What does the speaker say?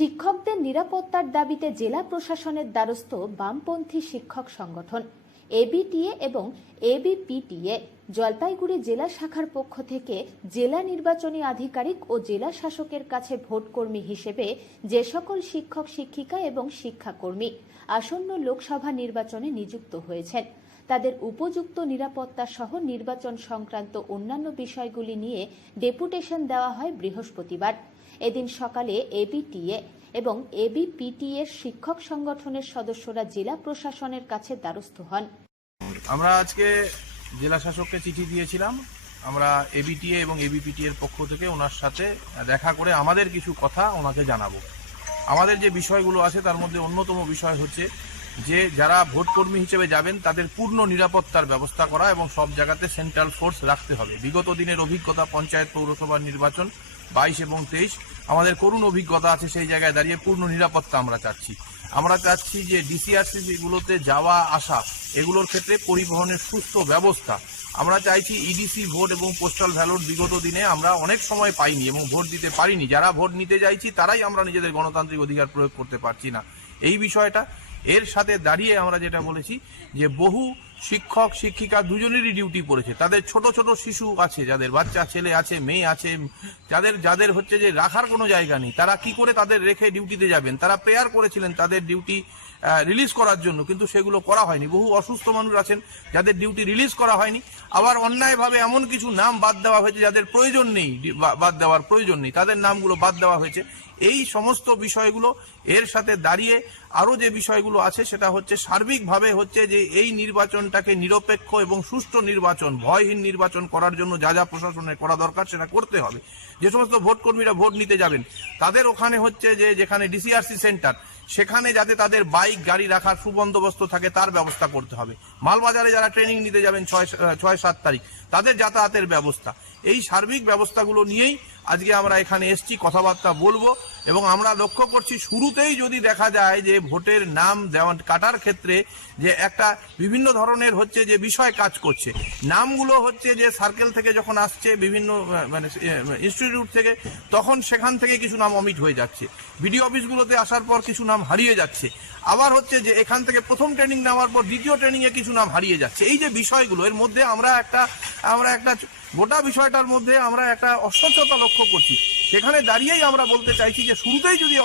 শিক্ষকদের নিরাপত্তার দাবিতে জেলা প্রশাসনের দ্বারস্থ বামপন্থী শিক্ষক সংগঠন, এবিটিএ এবং এবিপিটিএ। জলপাইগুড়ি জেলা শাখার পক্ষ থেকে জেলা নির্বাচনী আধিকারিক ও জেলা শাসকের কাছে ভোটকর্মী হিসেবে যে সকল শিক্ষক, শিক্ষিকা এবং শিক্ষাকর্মী আসন্ন লোকসভা নির্বাচনে নিযুক্ত হয়েছেন, তাদের উপযুক্ত নিরাপত্তা সহ নির্বাচন সংক্রান্ত অন্যান্য বিষয়গুলি নিয়ে ডেপুটেশন দেওয়া হয় বৃহস্পতিবার। এদিন সকালে এবিটিএ এবং এবিপিটি এর শিক্ষক সংগঠনের সদস্যরা জেলা প্রশাসনের কাছে দ্বারস্থ হন। আমরা আজকে জেলা শাসককে চিঠি দিয়েছিলাম। আমরা এবিটিএ এবং এবিপিটি এর পক্ষ থেকে ওনার সাথে দেখা করে আমাদের কিছু কথা ওনাকে জানাব। আমাদের যে বিষয়গুলো আছে তার মধ্যে অন্যতম বিষয় হচ্ছে যে যারা ভোটকর্মী হিসেবে যাবেন, তাদের পূর্ণ নিরাপত্তার ব্যবস্থা করা এবং সব জায়গাতে সেন্ট্রাল ফোর্স রাখতে হবে। বিগত দিনের অভিজ্ঞতা পঞ্চায়েত পৌরসভার নির্বাচন, বাইশ এবং তেইশ, আমাদের করুণ অভিজ্ঞতা আছে, সেই জায়গায় দাঁড়িয়ে পূর্ণ নিরাপত্তা আমরা চাচ্ছি। আমরা চাচ্ছি যে ডিসিআরসিগুলোতে যাওয়া, আসা, এগুলোর ক্ষেত্রে পরিবহনের সুস্থ ব্যবস্থা আমরা চাইছি ইডিসি ভোট এবং পোস্টাল ব্যালট বিগত দিনে আমরা অনেক সময় পাইনি এবং ভোট দিতে পারিনি। যারা ভোট নিতে চাইছি, তারাই আমরা নিজেদের গণতান্ত্রিক অধিকার প্রয়োগ করতে পারছি না। এই বিষয়টা, এর সাথে দাঁড়িয়ে আমরা যেটা বলেছি যে বহু শিক্ষক, শিক্ষিকা দুজনেরই ডিউটি পড়েছে। তাদের ছোট ছোট শিশু আছে, যাদের বাচ্চা, ছেলে আছে, মেয়ে আছে, যাদের যাদের হচ্ছে যে রাখার কোনো জায়গা নেই, তারা কি করে তাদের রেখে ডিউটিতে যাবেন? তারা প্রেয়ার করেছিলেন তাদের ডিউটি রিলিজ করার জন্য, কিন্তু সেগুলো করা হয়নি। বহু অসুস্থ মানুষ আছেন যাদের ডিউটি রিলিজ করা হয়নি। আবার অন্যায়ভাবে এমন কিছু নাম বাদ দেওয়া হয়েছে যাদের প্রয়োজন নেই বাদ দেওয়ার প্রয়োজন নেই, তাদের নামগুলো বাদ দেওয়া হয়েছে। এই সমস্ত বিষয়গুলো এর সাথে দাঁড়িয়ে আরও যে বিষয়গুলো আছে সেটা হচ্ছে সার্বিকভাবে হচ্ছে যে এই নির্বাচনটাকে নিরপেক্ষ এবং সুষ্ঠু নির্বাচন, ভয়হীন নির্বাচন করার জন্য যা যা প্রশাসনের করা দরকার সেটা করতে হবে। যে সমস্ত ভোট কর্মীরা ভোট নিতে যাবেন, তাদের ওখানে হচ্ছে যে যেখানে ডিসিআরসি সেন্টার, সেখানে যাতে তাদের বাইক, গাড়ি রাখার সুবন্দোবস্ত থাকে তার ব্যবস্থা করতে হবে। মালবাজারে যারা ট্রেনিং নিতে যাবেন ছয় ছয় সাত তারিখ, তাদের যাতায়াতের ব্যবস্থা। এই সার্বিক ব্যবস্থাগুলো নিয়েই আজকে আমরা এখানে এসছি, কথাবার্তা বলব এবং আমরা লক্ষ্য করছি শুরুতেই যদি দেখা যায় যে ভোটের নাম দেওয়া কাটার ক্ষেত্রে যে একটা বিভিন্ন ধরনের হচ্ছে যে বিষয় কাজ করছে। নামগুলো হচ্ছে যে সার্কেল থেকে যখন আসছে বিভিন্ন মানে ইনস্টিটিউট থেকে, তখন সেখান থেকে কিছু নাম অমিট হয়ে যাচ্ছে। বিডিও অফিসগুলোতে আসার পর কিছু নাম হারিয়ে যাচ্ছে। আবার হচ্ছে যে এখান থেকে প্রথম ট্রেনিং নেওয়ার পর দ্বিতীয় ট্রেনিংয়ে কিছু নাম হারিয়ে যাচ্ছে। এই যে বিষয়গুলো, এর মধ্যে আমরা একটা আমরা একটা গোটা বিষয়টার মধ্যে আমরা একটা অস্বচ্ছতা লক্ষ্য করছি। সেখানে দাঁড়িয়েই আমরা বলতে চাইছি যে শুরুতেই যদি